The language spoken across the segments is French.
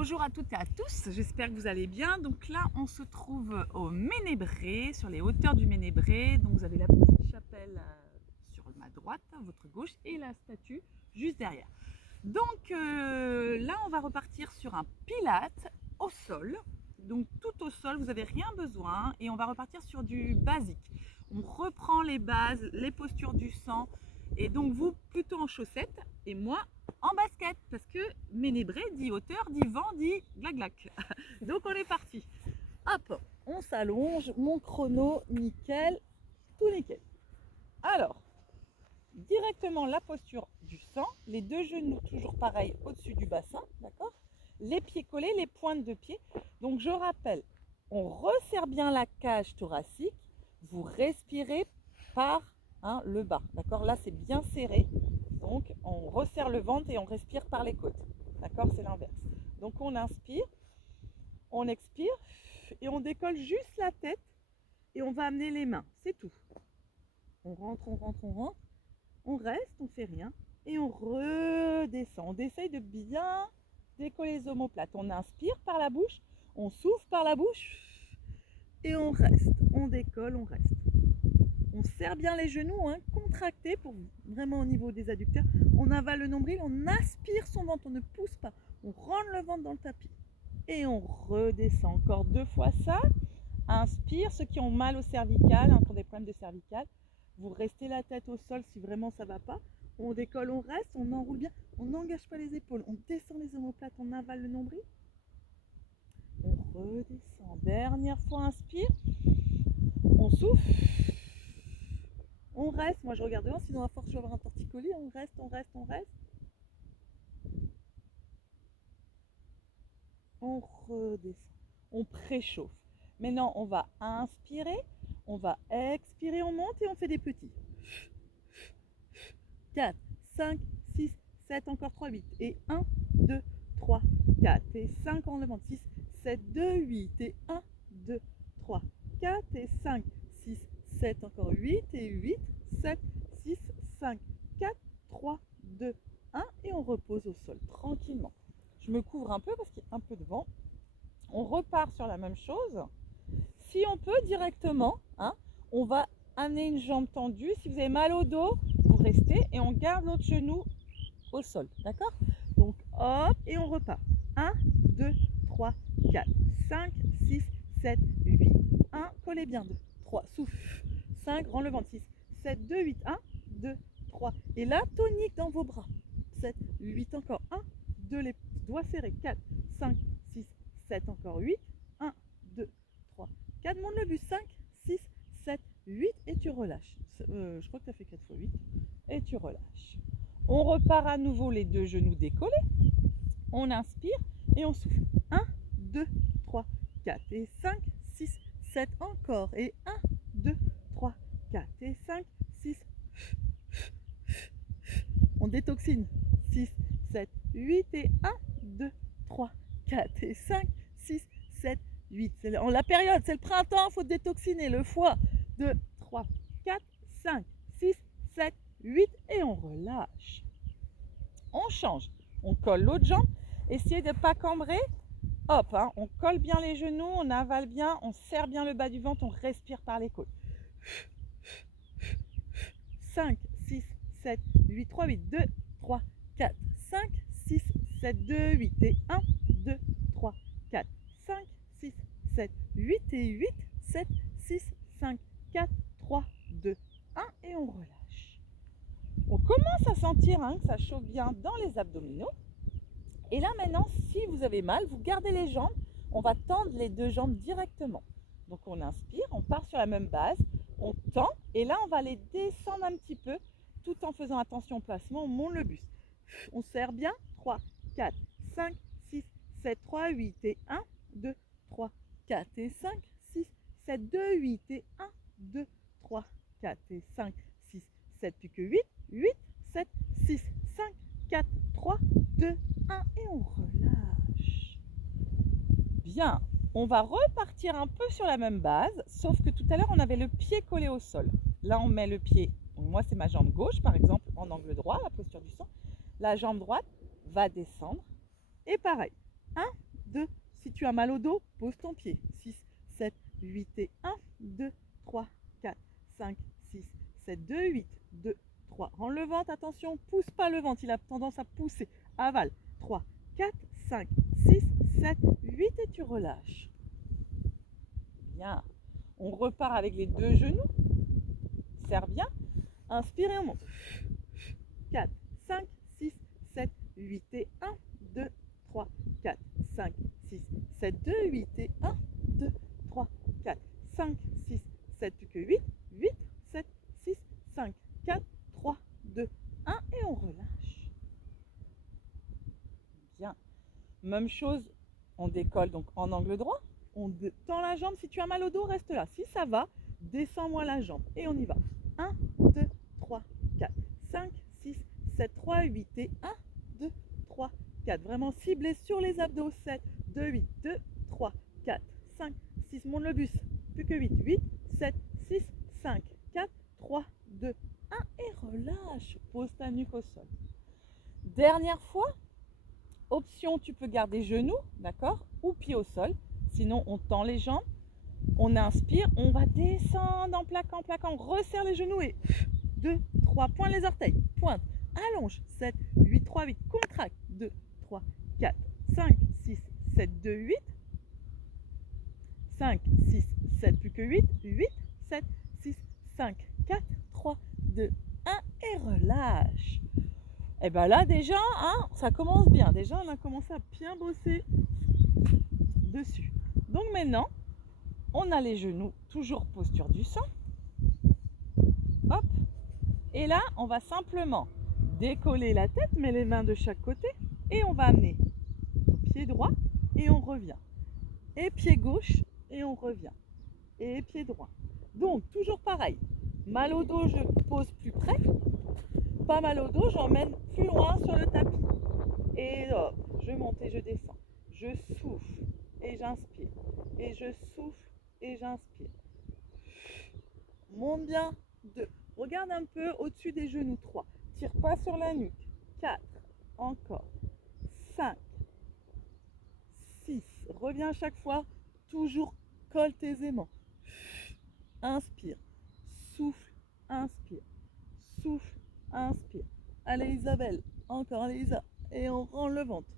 Bonjour à toutes et à tous, j'espère que vous allez bien. Donc là, on se trouve au Ménébré, sur les hauteurs du Ménébré. Donc vous avez la petite chapelle sur ma droite, votre gauche, et la statue juste derrière. Donc là, on va repartir sur un pilate au sol. Donc tout au sol, vous n'avez rien besoin, et on va repartir sur du basique. On reprend les bases, les postures du sang, et donc vous plutôt en chaussettes, et moi en basket, parce que Ménébré dit hauteur, dit vent, dit glac-glac. Donc on est parti. Hop, on s'allonge, mon chrono, nickel, tout nickel. Alors, directement la posture du sang, les deux genoux toujours pareil au-dessus du bassin, d'accord? Les pieds collés, les pointes de pied. Donc je rappelle, on resserre bien la cage thoracique, vous respirez par le bas, d'accord? Là c'est bien serré, donc on resserre le ventre et on respire par les côtes, d'accord? C'est l'inverse. Donc on inspire, on expire et on décolle juste la tête et on va amener les mains, c'est tout. On rentre, on rentre, on rentre. On reste, on fait rien et on redescend. On essaye de bien décoller les omoplates. On inspire par la bouche, on souffle par la bouche et on reste. On décolle, on reste. On serre bien les genoux, contractés pour vraiment au niveau des adducteurs. On avale le nombril, on aspire son ventre, on ne pousse pas. On rentre le ventre dans le tapis et on redescend. Encore 2 fois ça. Inspire, ceux qui ont mal au cervical, qui ont des problèmes de cervical. Vous restez la tête au sol si vraiment ça ne va pas. On décolle, on reste, on enroule bien. On n'engage pas les épaules. On descend les omoplates, on avale le nombril. On redescend. Dernière fois, inspire. On souffle. On reste. Moi, je regarde devant, sinon à force, je vais avoir un torticolis. On reste, on reste, on reste. On redescend. On préchauffe. Maintenant, on va inspirer. On va expirer, on monte et on fait des petits. 4, 5, 6, 7, encore 3, 8. Et 1, 2, 3, 4. Et 5 en levant. 6, 7, 2, 8. Et 1, 2, 3, 4. Et 5, 6, 7, encore 8. Et 8, 7, 6, 5, 4, 3, 2, 1. Et on repose au sol tranquillement. Je me couvre un peu parce qu'il y a un peu de vent. On repart sur la même chose. Si on peut directement, on va amener une jambe tendue. Si vous avez mal au dos, vous restez et on garde l'autre genou au sol, d'accord? Donc hop, et on repart. 1, 2, 3, 4, 5, 6, 7, 8. 1, collez bien. 2, 3, souffle. 5, rend le ventre. 6, 7, 2, 8. 1, 2, 3. Et là, tonique dans vos bras. 7, 8 encore. 1, 2, les doigts serrés. 4, 5, 6, 7, encore 8. 1, 2, 3, 4. Monte le buste. 5, 6, 7, 8. Et tu relâches. Je crois que tu as fait 4 fois 8. Et tu relâches. On repart à nouveau les deux genoux décollés. On inspire et on souffle. 1, 2, 3, 4 et 5, 6, 7 encore. Et 1, 2, 3, 4 et 5, 6. On détoxine. 6, 7, 8 et 1, 2, 3, 4 et 5, 6, 7, 8. C'est la période, c'est le printemps, il faut détoxiner. Le foie. 2, 3, 4, 5, 6, 7, 8 et on relâche. On change. On colle l'autre jambe. Essayez de ne pas cambrer. Hop, on colle bien les genoux, on avale bien, on serre bien le bas du ventre, on respire par les côtes. 5, 6, 7, 8, 3, 8, 2, 3, 4, 5, 6, 7, 2, 8 et 1, 2, 3, 4, 5, 6, 7, 8 et 8, 7, 6, 5, 4, 3, 2, 1 et on relâche. On commence à sentir que ça chauffe bien dans les abdominaux. Et là maintenant, si vous avez mal, vous gardez les jambes. On va tendre les deux jambes directement. Donc on inspire, on part sur la même base, on tend et là on va les descendre un petit peu tout en faisant attention au placement. On monte le buste. On serre bien. 3, 4, 5, 6, 7, 3, 8 et 1, 2, 3, 4 et 5, 6, 7, 2, 8 et 1, 2, 3, 4 et 5, 6, 7 plus que 8, 8, 7, 6, 5, 4, 3, 2, 1 et on relâche. Bien, on va repartir un peu sur la même base, sauf que tout à l'heure on avait le pied collé au sol. Là on met le pied, moi c'est ma jambe gauche par exemple, en angle droit, la posture du sang. La jambe droite va descendre et pareil, 1, 2. Si tu as mal au dos, pose ton pied. 6, 7, 8 et 1, 2, 3, 4, 5, 6, 7, 2, 8, 2, 3. Rends le ventre, attention, pousse pas le ventre, il a tendance à pousser. Avale. 3, 4, 5, 6, 7, 8 et tu relâches. Bien. On repart avec les deux genoux. Serre bien. Inspire et on monte. 4, 5, 6, 7, 8 et 1, 2, 3, 4, 5, 6, 7, 2, 8 et 1, 2, 3, 4, 5, 6, 7, plus que 8, 8, 7, 6, 5, 4, 3, 2, 1 et on relâche. Bien. Même chose, on décolle donc en angle droit, on tend la jambe, si tu as mal au dos, reste là. Si ça va, descends-moi la jambe et on y va. 1, 2, 3, 4, 5, 6, 7, 3, 8 et 1, 2, 3, 4. Vraiment ciblé sur les abdos. 7, 2, 8, 2, 3, 4, 5, 6. Monte le bus. Plus que 8. 8, 7, 6, 5, 4, 3, 2, 1 et relâche. Pose ta nuque au sol. Dernière fois. Option, tu peux garder genoux, d'accord, ou pied au sol. Sinon, on tend les jambes, on inspire, on va descendre en plaquant, on resserre les genoux et 2, 3, pointe les orteils, pointe, allonge, 7, 8, 3, 8, contracte, 2, 3, 4, 5, 6, 7, 2, 8, 5, 6, 7, plus que 8, 8, 7, 6, 5, 4, 3, 2, 1 et relâche. Et bien là déjà, ça commence bien. Déjà, on a commencé à bien bosser dessus. Donc maintenant, on a les genoux, toujours posture du sang. Hop. Et là, on va simplement décoller la tête, mais les mains de chaque côté. Et on va amener pied droit et on revient. Et pied gauche et on revient. Et pied droit. Donc, toujours pareil. Mal au dos, je pose plus près. Pas mal au dos, j'emmène plus loin sur le tapis. Et hop, je monte et je descends. Je souffle et j'inspire. Et je souffle et j'inspire. Monte bien. 2. Regarde un peu au-dessus des genoux. 3. Tire pas sur la nuque. 4. Encore. 5. 6. Reviens à chaque fois. Toujours colle tes aimants. Inspire. Souffle. Inspire. Souffle. Inspire. Allez Isabelle. Encore. Allez Isa. Et on rend le ventre.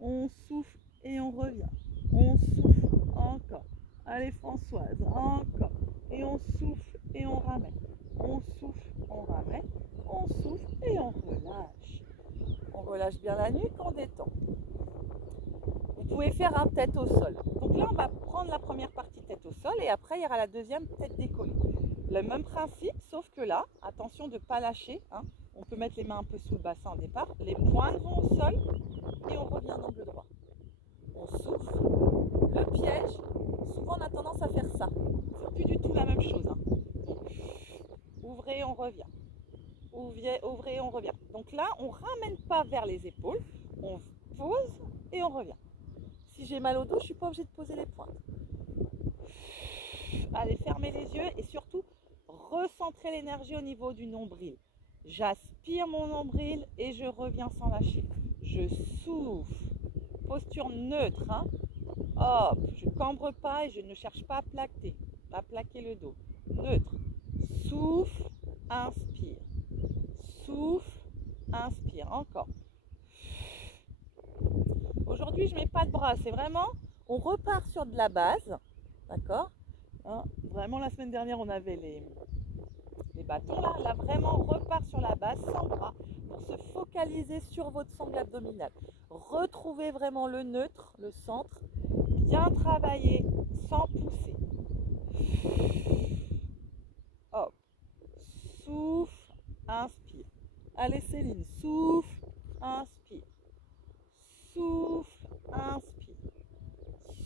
On souffle et on revient. On souffle encore. Allez Françoise, encore. Et on souffle et on ramène. On souffle, on ramène. On souffle et on relâche. On relâche bien la nuque, on détend. Vous pouvez faire un tête au sol. Donc là, on va prendre la première partie tête au sol et après, il y aura la deuxième tête décollée. Le même principe, sauf que là, attention de ne pas lâcher. On peut mettre les mains un peu sous le bassin au départ. Les pointes vont au sol et on revient en angle droit. On souffle. Le piège, souvent on a tendance à faire ça. C'est plus du tout la même chose. Donc, ouvrez, on revient. Ouvrez, on revient. Donc là, on ne ramène pas vers les épaules. On pose et on revient. Si j'ai mal au dos, je ne suis pas obligée de poser les pointes. Allez, fermez les yeux et surtout, recentrez l'énergie au niveau du nombril. J'aspire mon nombril et je reviens sans lâcher. Je souffle. Posture neutre. Hop, je cambre pas et je ne cherche pas à plaquer le dos. Neutre. Souffle, inspire. Souffle, inspire. Encore. Aujourd'hui, je ne mets pas de bras. C'est vraiment, on repart sur de la base. D'accord, vraiment, la semaine dernière, on avait les bâtons. Là, vraiment, on repart sur la base sans bras pour se focaliser sur votre sangle abdominale. Retrouvez vraiment le neutre, le centre. Bien travailler sans pousser. Hop. Souffle, inspire. Allez Céline, souffle, inspire. Souffle, inspire.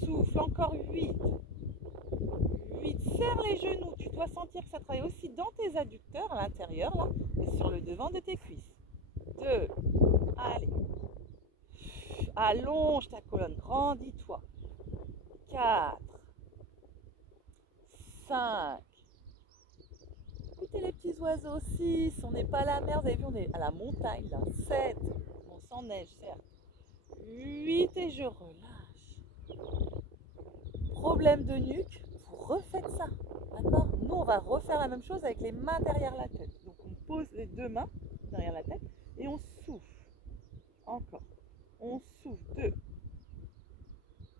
Souffle, encore 8. 8. Serre les genoux. Tu dois sentir que ça travaille aussi dans tes adducteurs à l'intérieur là et sur le devant de tes cuisses. 2. Allez. Allonge ta colonne, grandis-toi. 4. 5. Écoutez les petits oiseaux. 6. On n'est pas à la mer, vous avez vu, on est à la montagne là. 7. On s'enneige certes. 8 et je relâche. Problème de nuque, vous refaites ça, d'accord? Nous, on va refaire la même chose avec les mains derrière la tête. Donc, on pose les deux mains derrière la tête et on souffle. Encore. On souffle. 2,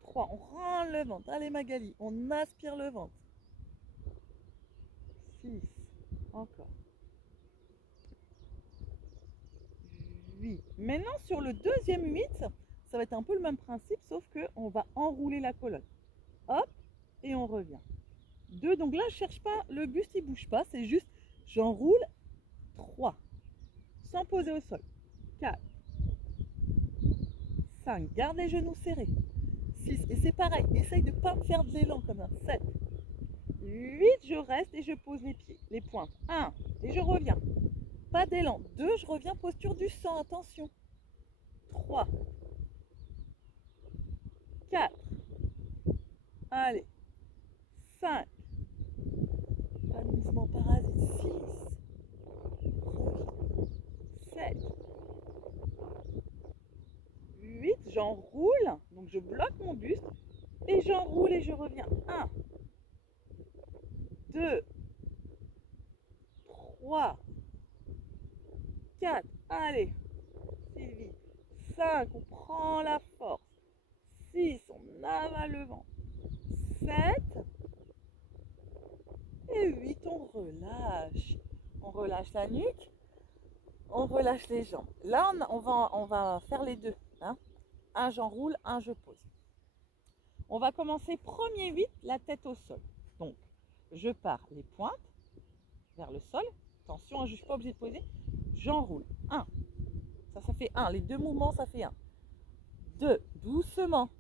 3. On rend le ventre. Allez, Magali. On aspire le ventre. 6. Encore. 8. Maintenant, sur le deuxième 8, ça va être un peu le même principe, sauf qu'on va enrouler la colonne. Hop, et on revient. 2. Donc là, je cherche pas, le buste, il bouge pas. C'est juste, j'enroule. 3. Sans poser au sol. 4. 5. Garde les genoux serrés. 6. Et c'est pareil, essaye de ne pas faire de l'élan comme ça. 7. 8. Je reste et je pose les pieds, les pointes. 1. Et je reviens. Pas d'élan. 2. Je reviens, posture du sang. Attention. 3. 4. Allez. 5. Pas de mouvement parasite. 6. Reviens. 7. 8. J'enroule. Donc je bloque mon buste. Et j'enroule et je reviens. 1. 2. 3. 4. Allez. Sylvie. 5. On prend la force. 6. On avale le ventre. 7. Et 8. On relâche. On relâche la nuque. On relâche les jambes. Là, on va faire les deux. Hein. Un, j'enroule. Un, je pose. On va commencer premier 8, la tête au sol. Donc, je pars les pointes vers le sol. Attention, je ne suis pas obligée de poser. J'enroule. 1. Ça fait 1. Les deux mouvements, ça fait 1. 2. Doucement.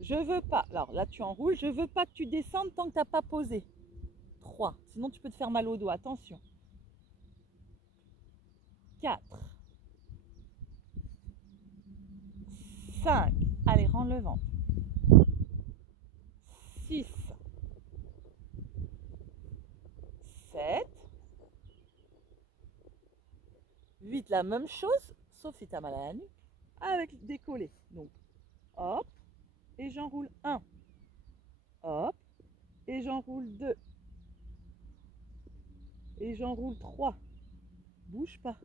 Je veux pas. Alors là, tu enroules. Je veux pas que tu descendes tant que tu n'as pas posé. 3. Sinon, tu peux te faire mal au dos. Attention. 4. 5. Allez, rends le ventre. 6. 7. 8. La même chose, sauf si tu as mal à la nuque, avec décollé. Donc, hop, et j'enroule 1. Hop, et j'enroule 2. Et j'enroule 3. Bouge pas.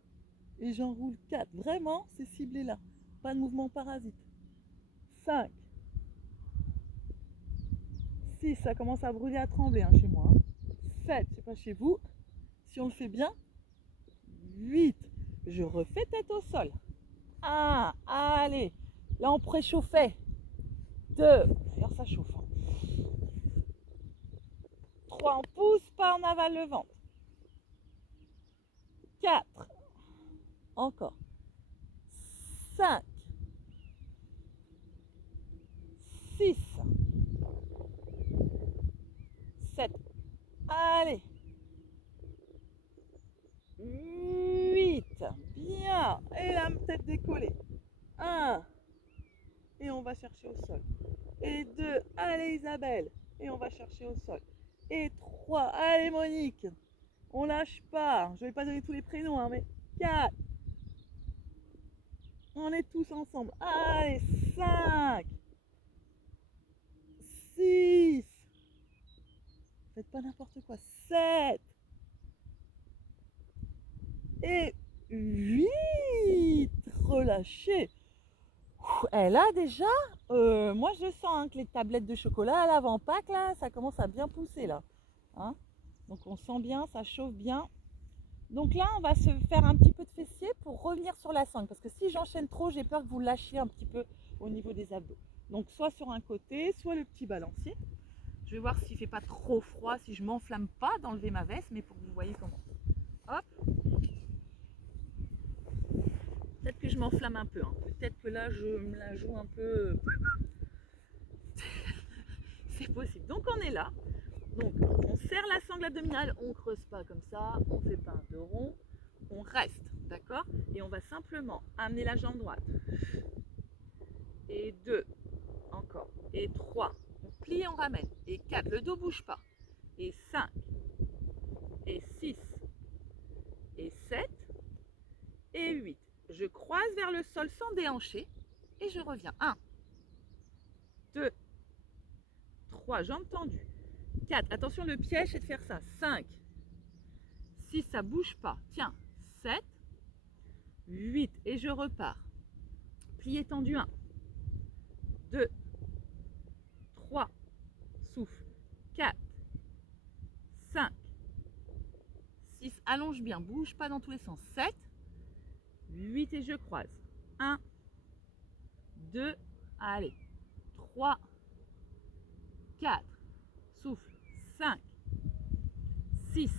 Et j'enroule 4. Vraiment, c'est ciblé là. Pas de mouvement parasite. 5. 6. Ça commence à brûler, à trembler hein, chez moi. 7. Je sais pas chez vous. Si on le fait bien. 8. Je refais tête au sol. 1. Allez. Là, on préchauffait. 2. D'ailleurs, ça chauffe. 3. On pousse pas, on avale le ventre. 4. Encore. 5. 6. 7. Allez. 8. Bien. Et la tête décollée. 1. Et on va chercher au sol. Et 2. Allez Isabelle. Et on va chercher au sol. Et 3. Allez Monique. On lâche pas. Je vais pas donner tous les prénoms, hein, mais 4. On est tous ensemble. Allez, 5. 6. Faites pas n'importe quoi. 7. Et 8. Relâchez. Et là déjà, moi je sens hein, que les tablettes de chocolat à l'avant-Pâques, là, ça commence à bien pousser là. Hein, donc on sent bien, ça chauffe bien. Donc là, on va se faire un petit peu de fessier pour revenir sur la sangle. Parce que si j'enchaîne trop, j'ai peur que vous lâchiez un petit peu au niveau des abdos. Donc soit sur un côté, soit le petit balancier. Je vais voir s'il ne fait pas trop froid, si je ne m'enflamme pas d'enlever ma veste, mais pour que vous voyez comment. Hop. Peut-être que je m'enflamme un peu. Hein. Peut-être que là, je me la joue un peu. C'est possible. Donc on est là. Donc on serre la sangle abdominale, on ne creuse pas comme ça, on ne fait pas un deux rond, on reste, d'accord? Et on va simplement amener la jambe droite. Et 2, encore. Et 3, on plie, on ramène. Et 4, le dos ne bouge pas. Et 5, et 6, et 7, et 8. Je croise vers le sol sans déhancher et je reviens. 1, 2, 3, jambes tendues. 4, attention le piège c'est de faire ça. 5, 6, ça bouge pas. Tiens, 7, 8 et je repars. Plié tendu 1, 2, 3, souffle. 4, 5, 6, allonge bien, bouge pas dans tous les sens. 7, 8 et je croise. 1, 2, allez. 3, 4, souffle. 5, 6,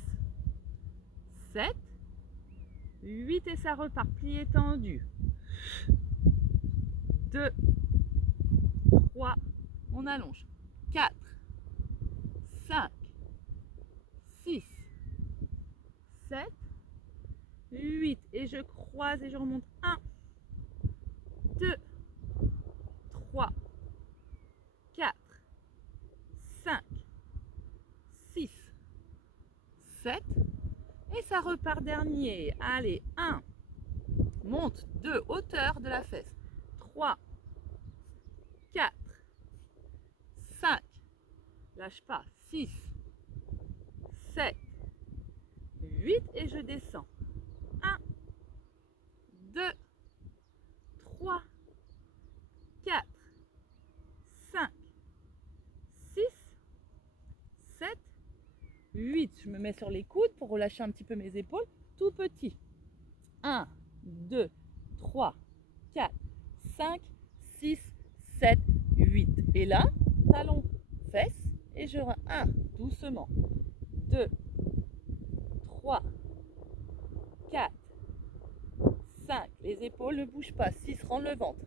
7, 8 et ça repart. Plié tendu. 2, 3, on allonge. 4, 5, 6, 7, 8 et je croise et je remonte. 1, 2, 3, 4, 5, 6, 7 et ça repart dernier. Allez, 1, monte, 2, hauteur de la fesse. 3, 4, 5, lâche pas, 6, 7, 8 et je descends. 1, 2, 3, 4, 5, 6, 7, 8. Je me mets sur les coudes pour relâcher un petit peu mes épaules. Tout petit. 1, 2, 3, 4, 5, 6, 7, 8. Et là, talon, fesses. Et je 1, doucement. 2, 3, 4, 5. Les épaules ne bougent pas. 6, rends le ventre.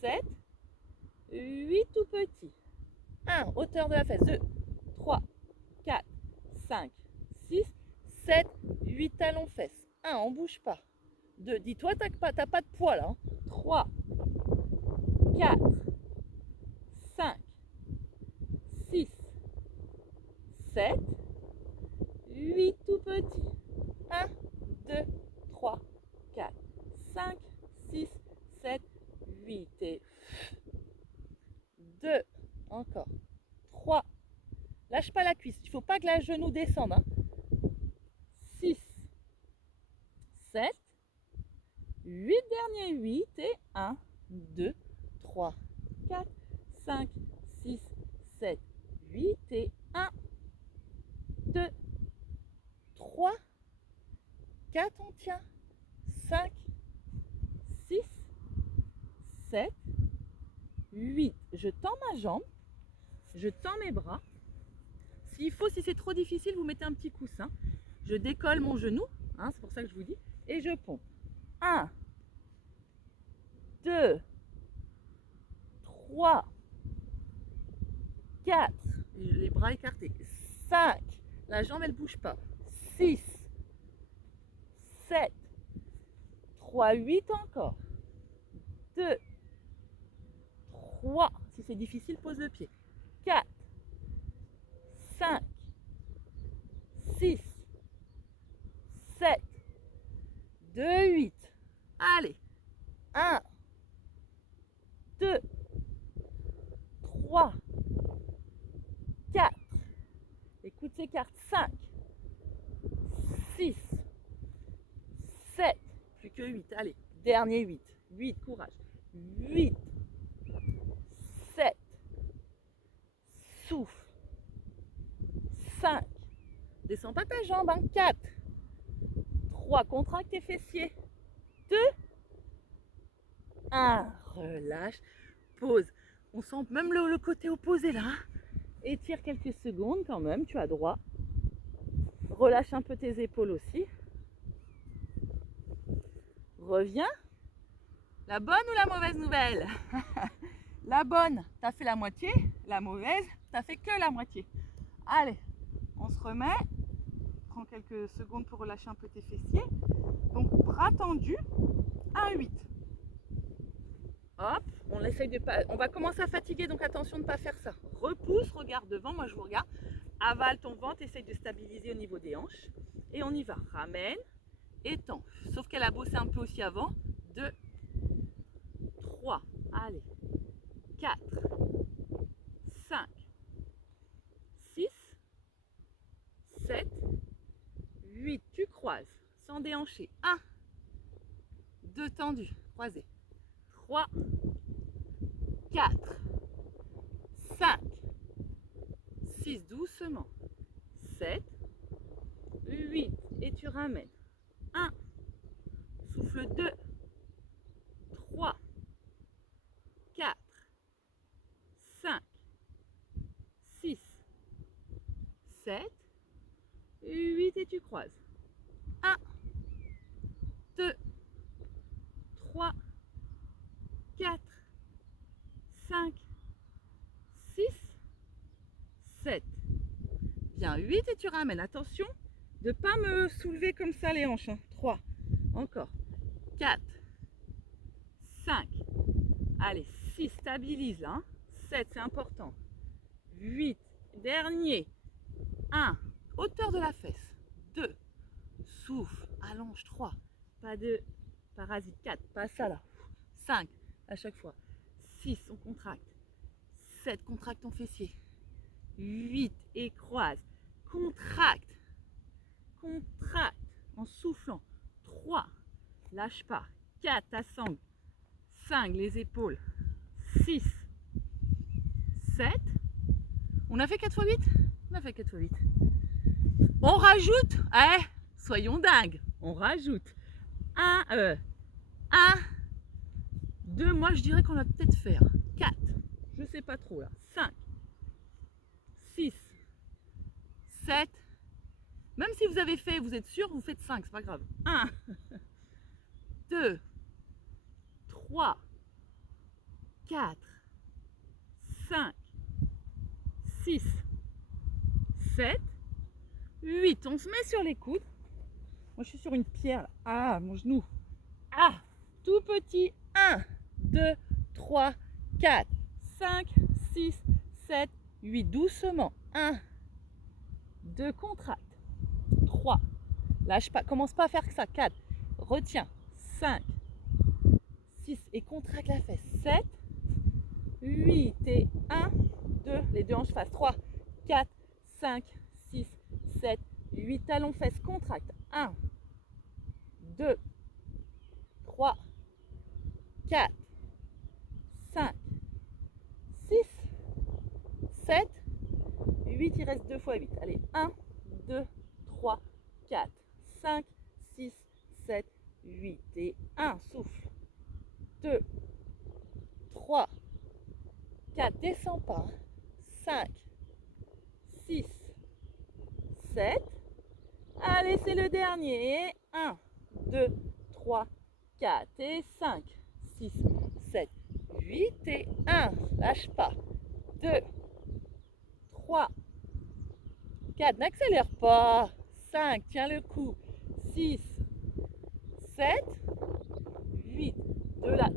7, 8 tout petit. 1, hauteur de la fesse. 2, 3, 4, 5, 6, 7, 8 talons fesses. 1, on ne bouge pas. 2, dis-toi, tu n'as pas de poids là. 3, 4, 5, 6, 7, 8 tout petit. 1, 2, 3, 4, 5, 6, 7, 8 et 2, encore. 3, lâche pas la cuisse, il ne faut pas que la genou descende. 6, 7, 8, dernier 8 et 1, 2, 3, 4, 5, 6, 7, 8 et 1, 2, 3, 4, on tient, 5, 6, 7, 8. Je tends ma jambe, je tends mes bras. S'il faut, si c'est trop difficile, vous mettez un petit coussin. Je décolle mon genou, c'est pour ça que je vous dis, et je pompe. 1, 2, 3, 4, les bras écartés, 5, la jambe elle bouge pas, 6, 7, 3, 8 encore, 2, 3, si c'est difficile, pose le pied, 4, 5, 6, 7, 2, 8, allez, 1, 2, 3, 4, les coudes s'écartent, 5, 6, 7, plus que 8, allez, dernier 8, 8, courage, 8, 7, souffle, 5, descends pas ta jambe, 4, 3, contracte tes fessiers, 2, 1, relâche, pause, on sent même le côté opposé là, étire quelques secondes quand même, tu as droit, relâche un peu tes épaules aussi, reviens. La bonne ou la mauvaise nouvelle? La bonne, tu as fait la moitié, la mauvaise, tu as fait que la moitié. Allez, on se remet, prends quelques secondes pour relâcher un peu tes fessiers, donc bras tendus, 1, 8. Hop, on essaye de pas, on va commencer à fatiguer, donc attention de ne pas faire ça. Repousse, regarde devant, moi je vous regarde. Avale ton ventre, essaye de stabiliser au niveau des hanches. Et on y va. Ramène, étends. Sauf qu'elle a bossé un peu aussi avant. 2, 3, allez. 4, déhanché. 1, 2 tendus, croisés. 3, 4, 5, 6, doucement. 7, 8, et tu ramènes. 1, souffle 2, 3, 4, 5, 6, 7, 8 et tu croises. 1, 2, 3, 4, 5, 6, 7. Bien, 8 et tu ramènes. Attention de ne pas me soulever comme ça les hanches. 3, encore. 4, 5, allez, 6, stabilise là. 7, c'est important. 8, dernier. 1, hauteur de la fesse. 2, souffle, allonge. 3, pas de parasite. 4, pas ça là. 5, à chaque fois. 6, on contracte. 7, contracte ton fessier. 8, et croise. Contracte. Contracte en soufflant. 3, lâche pas. 4, ta sangle. 5, les épaules. 6, 7. On a fait 4 x 8? On a fait 4 x 8. On rajoute, soyons dingues. On rajoute 1, 2, moi je dirais qu'on va peut-être faire 4, je sais pas trop là, 5, 6, 7, même si vous avez fait, vous êtes sûr, vous faites 5, c'est pas grave. 1, 2, 3, 4, 5, 6, 7, 8. On se met sur les coudes. Moi je suis sur une pierre. Ah, mon genou. Ah, tout petit. 1, 2, 3, 4, 5, 6, 7, 8. Doucement. 1, 2, contracte. 3, lâche pas. Commence pas à faire que ça. 4, retiens. 5, 6 et contracte la fesse. 7, 8 et 1, 2, les deux hanches face. 3, 4, 5, 6, 7, 8. Talons fesses, contracte. 1, 2, 3, 4, 5, 6, 7, 8. Il reste 2 x 8. Allez, 1, 2, 3, 4, 5, 6, 7, 8. Et 1, souffle. 2, 3, 4, descends pas. 5, 6, 7. Allez, c'est le dernier. 1, 2, 3, 4 et 5, 6, 7, 8 et 1. Lâche pas. 2, 3, 4. N'accélère pas. 5, tiens le coup. 6, 7, 8.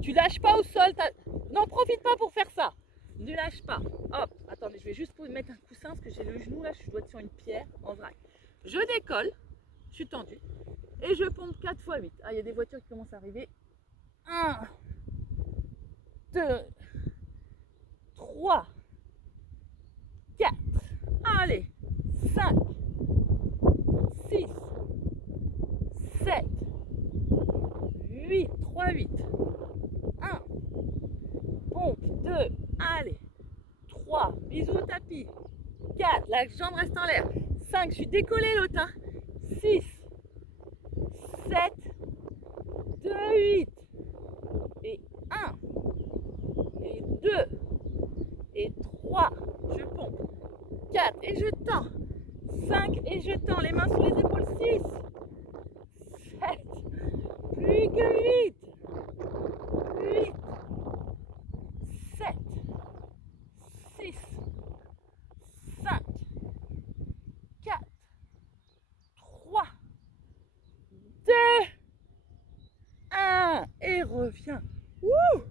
Tu lâches pas au sol. N'en profite pas pour faire ça. Ne lâche pas. Hop, attendez, je vais juste mettre un coussin parce que j'ai le genou là, je dois être sur une pierre en vrac. Je décolle, je suis tendue et je pompe 4 x 8. Ah, il y a des voitures qui commencent à arriver. 1, 2, 3, 4. Allez, 5, 6, 7, 8, 3, 8. 1, pompe, 2, allez. 3, bisous au tapis. 4, la jambe reste en l'air. 5, je suis décollée l'autre. 6, 7, 2, 8. Et 1, et 2, et 3, je pompe. 4, et je tends. 5, et je tends. Les mains sur les épaules. 6, 7, plus que 8. 8, 7, 6, 5, 4, 3, 2, 1. Et reviens. Wouh!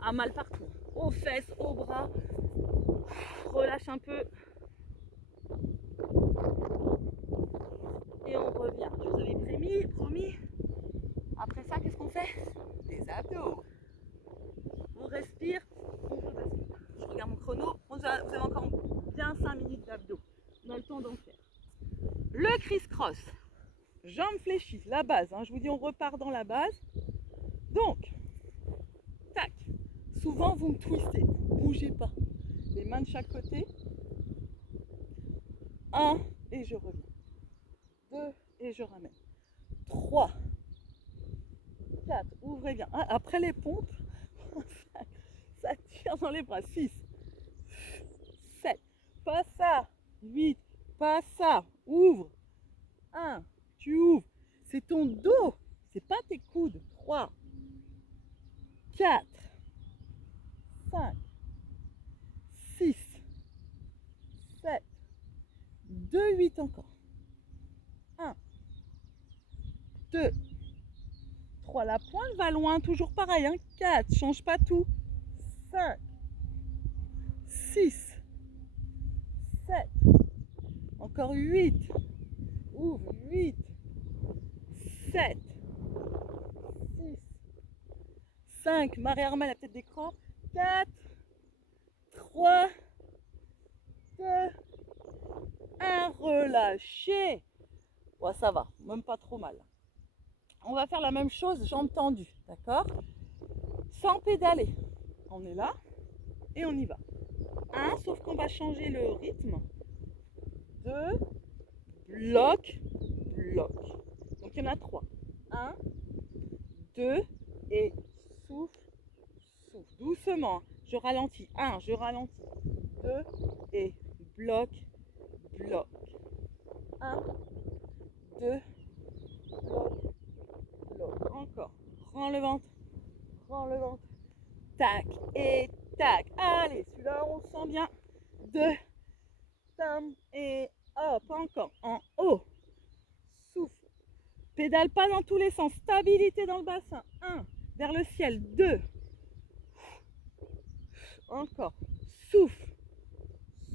Un mal partout. Aux fesses, aux bras. Relâche un peu. Et on revient. Je vous avais promis. Après ça, qu'est-ce qu'on fait? Des abdos. On respire, on rebascule. Je regarde mon chrono. Vous avez encore bien 5 minutes d'abdos. On a le temps d'en faire. Le criss-cross. jambes fléchies, la base, hein. Je vous dis, on repart dans la base. Donc, tac. Souvent, vous me twistez, bougez pas. Les mains de chaque côté. 1 et je reviens. 2 et je ramène. 3, 4, ouvrez bien. Après les pompes, ça tire dans les bras. 6, 7, pas ça. 8, pas ça. Ouvre. 1, tu ouvres. C'est ton dos, c'est pas tes coudes. 3, 4, 5, 6, 7, 2, 8 encore. 1, 2, 3, la pointe va loin, toujours pareil. 4, change pas tout. 5, 6, 7, encore 8, ouvre, 8, 7, 6, 5, Marie-Armelle a peut-être des crampes. 4, 3, 2, 1, relâchez. Bon, ça va, même pas trop mal. On va faire la même chose, jambes tendues, d'accord? Sans pédaler. On est là et on y va. 1, sauf qu'on va changer le rythme. 2, bloc, bloc. Donc il y en a 3. 1, 2 et souffle, souffle. Doucement, je ralentis. 1, je ralentis. 2 et bloc, bloc. 1, 2, bloc, bloc. Encore. Rends le ventre, rends le ventre. Tac et tac. Allez, celui-là on le sent bien. 2, tam et hop, encore. En haut. Souffle. Pédale pas dans tous les sens. Stabilité dans le bassin. 1, vers le ciel. 2. Encore. Souffle.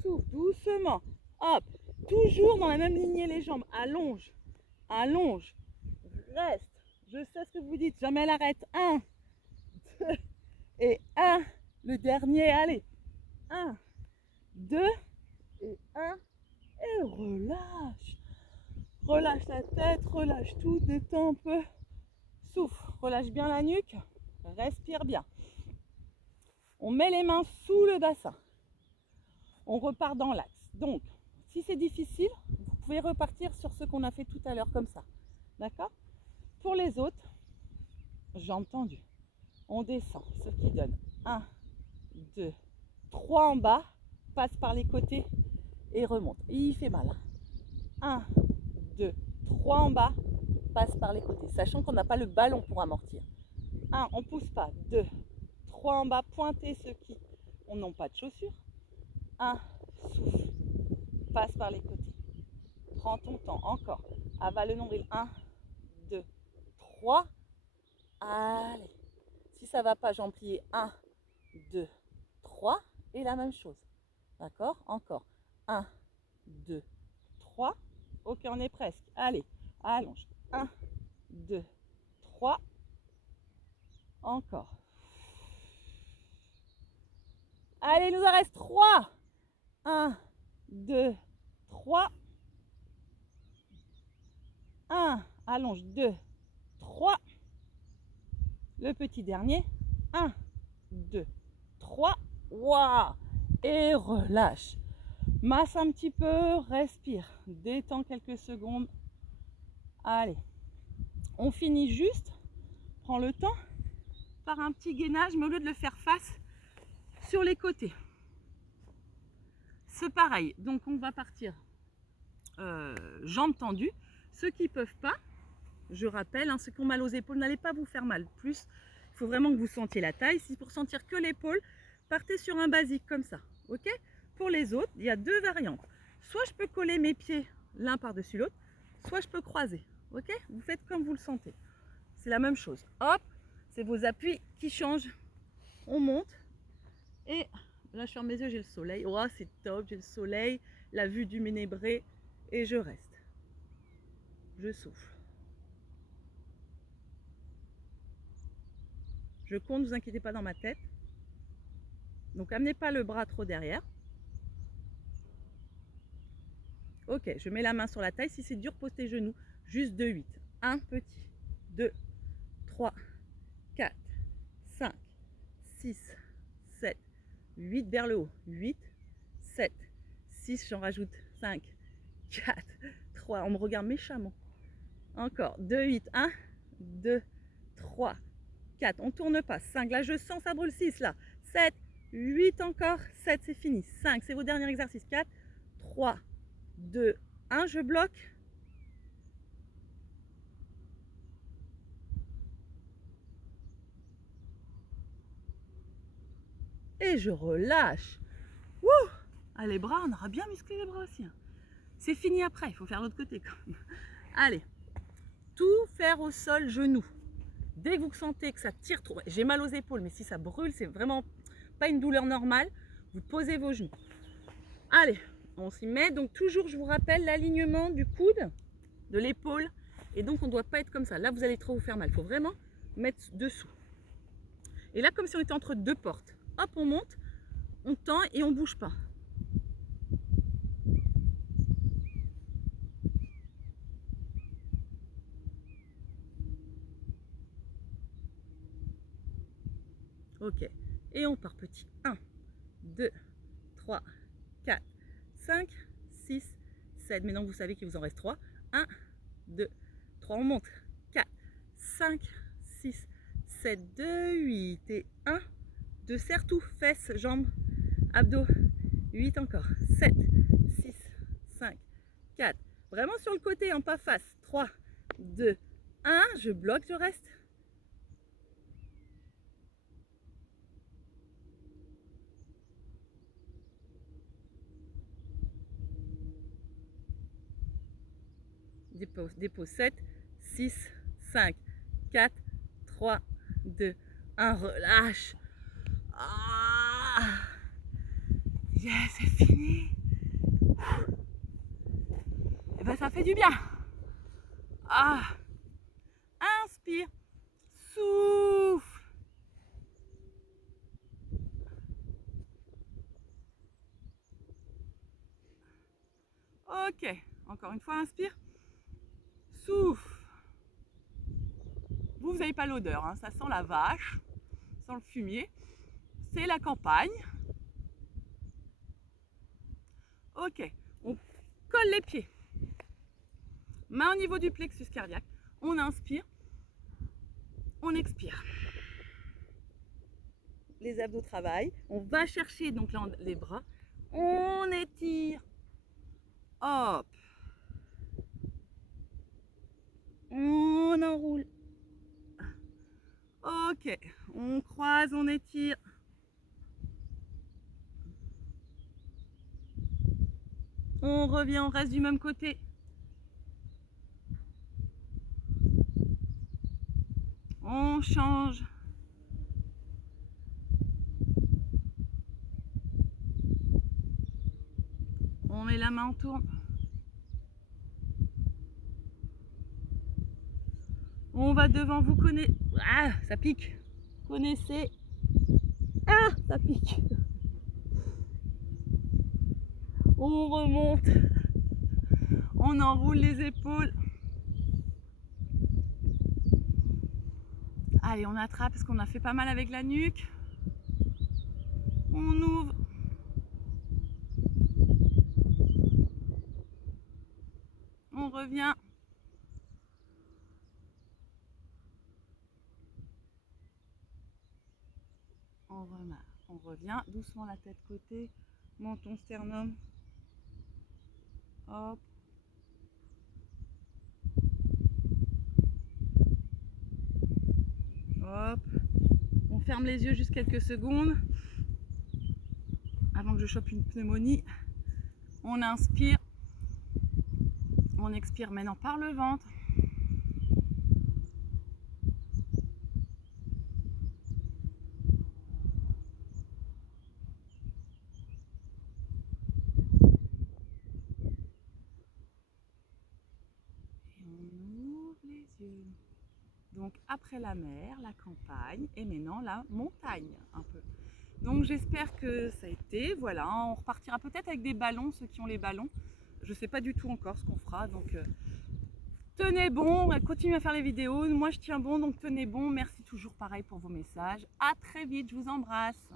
Souffle doucement. Hop. Toujours dans la même lignée les jambes. Allonge. Allonge. Reste. Je sais ce que vous dites. Jamais elle arrête. 1, 2 et 1. Le dernier. Allez. 1, 2 et 1. Et relâche. Relâche la tête. Relâche tout. Détends un peu. Souffle. Relâche bien la nuque. Respire bien. On met les mains sous le bassin. On repart dans l'axe. Donc, si c'est difficile, vous pouvez repartir sur ce qu'on a fait tout à l'heure comme ça. D'accord? Pour les autres, jambes tendues. On descend, ce qui donne 1, 2, 3 en bas, passe par les côtés et remonte. Il fait mal. 1, 2, 3 en bas, passe par les côtés, sachant qu'on n'a pas le ballon pour amortir. 1, on ne pousse pas. 2, 3 en bas, pointez ceux qui n'ont pas de chaussures. 1, souffle, passe par les côtés. Prends ton temps, encore. Avale le nombril. 1, 2, 3. Allez. Si ça ne va pas, j'en plie. 1, 2, 3. Et la même chose. D'accord? Encore. 1, 2, 3. Ok, on est presque. Allez, allonge. 1, 2, 3. Encore. Allez, il nous en reste 3. 1, 2, 3. 1, allonge. 2, 3. Le petit dernier. 1, 2, 3. Waouh! Et relâche. Masse un petit peu, respire. Détends quelques secondes. Allez. On finit juste. Prends le temps par un petit gainage, mais au lieu de le faire face, sur les côtés. C'est pareil. Donc on va partir jambes tendues. Ceux qui ne peuvent pas, je rappelle, ceux qui ont mal aux épaules, n'allez pas vous faire mal. Plus, il faut vraiment que vous sentiez la taille. Si pour sentir que l'épaule, partez sur un basique comme ça. Ok? Pour les autres, il y a 2 variantes. Soit je peux coller mes pieds l'un par-dessus l'autre, soit je peux croiser. Ok? Vous faites comme vous le sentez. C'est la même chose. Hop, c'est vos appuis qui changent. On monte et là je ferme mes yeux, j'ai le soleil. Oh, c'est top, j'ai le soleil, la vue du Ménébré et je reste. Je souffle. Je compte, ne vous inquiétez pas dans ma tête. Donc amenez pas le bras trop derrière. Ok, je mets la main sur la taille. Si c'est dur, pose tes genoux Juste 2, 8. 1 petit, 2, 3, 4, 5, 6, 7, 8 vers le haut. 8, 7, 6, j'en rajoute 5, 4, 3. On me regarde méchamment. Encore 2, 8, 1, 2, 3, 4. On ne tourne pas. 5, là je sens ça brûle. 6, là. 7, 8 encore. 7, c'est fini. 5, c'est vos derniers exercices. 4, 3, 2, 1. Je bloque. Et je relâche. Wouh! Ah, les bras, on aura bien musclé les bras aussi. Hein. C'est fini après, il faut faire l'autre côté quand même. Allez, tout faire au sol, genoux. Dès que vous sentez que ça tire trop, j'ai mal aux épaules, mais si ça brûle, c'est vraiment pas une douleur normale, vous posez vos genoux. Allez, on s'y met. Donc toujours, je vous rappelle, l'alignement du coude, de l'épaule. Et donc, on ne doit pas être comme ça. Là, vous allez trop vous faire mal. Il faut vraiment mettre dessous. Et là, comme si on était entre deux portes. Hop, on monte, on tend et on ne bouge pas. Ok. Et on part petit. 1, 2, 3, 4, 5, 6, 7. Maintenant, vous savez qu'il vous en reste 3. 1, 2, 3. On monte. 4, 5, 6, 7, 2, 8 et 1, 2. Serre tout. Fesses, jambes, abdos. 8 encore. 7, 6, 5, 4. Vraiment sur le côté, hein, pas face. 3, 2, 1. Je bloque, je reste. Dépose 7, 6, 5, 4, 3, 2, 1. Relâche. Ah, yes, c'est fini. Et ben ça fait du bien. Ah, inspire, souffle. Ok, encore une fois, inspire, souffle. Vous n'avez pas l'odeur, hein, ça sent la vache, ça sent le fumier. C'est la campagne. Ok, on colle les pieds. Main au niveau du plexus cardiaque. On inspire, on expire. Les abdos travaillent. On va chercher donc là les bras. On étire. Hop. On enroule. Ok. On croise, on étire. On revient, on reste du même côté. On change. On met la main en tourne. On va devant, vous connaissez. Ah, ça pique. Connaissez. Ah, ça pique. On remonte. On enroule les épaules. Allez, on attrape parce qu'on a fait pas mal avec la nuque. On ouvre. On revient. On remarque. On revient doucement la tête côté, menton, sternum. Hop. Hop. On ferme les yeux juste quelques secondes avant que je chope une pneumonie. On inspire. On expire maintenant par le ventre. Donc après la mer, la campagne et maintenant la montagne un peu. Donc j'espère que ça a été, voilà, on repartira peut-être avec des ballons, ceux qui ont les ballons. Je ne sais pas du tout encore ce qu'on fera, donc Tenez bon, continuez à faire les vidéos. Moi, je tiens bon, donc tenez bon. Merci toujours pareil pour vos messages. À très vite, je vous embrasse.